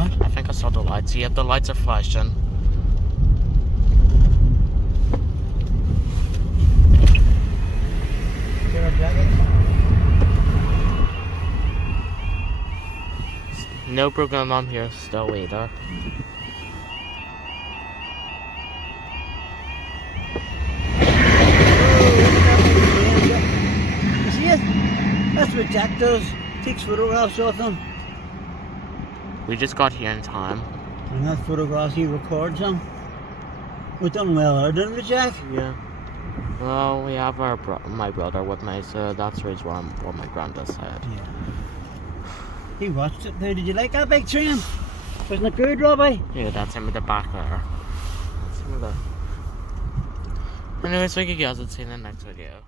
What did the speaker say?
I think I saw the lights. Yeah, the lights are flashing. No broken alarm here still either. You see it? That's what Jack does. Takes photographs of them. We just got here in time. And that photographs he records them. We've done well there, didn't we, Jack? Yeah. Well, we have my brother with me, so that's the reason what my granddad said. Yeah. He watched it. Now, did you like that big train? Wasn't it good, Robbie? Yeah, that's him at the back there. That's him at the... Anyways, thank you guys, and see you in the next video.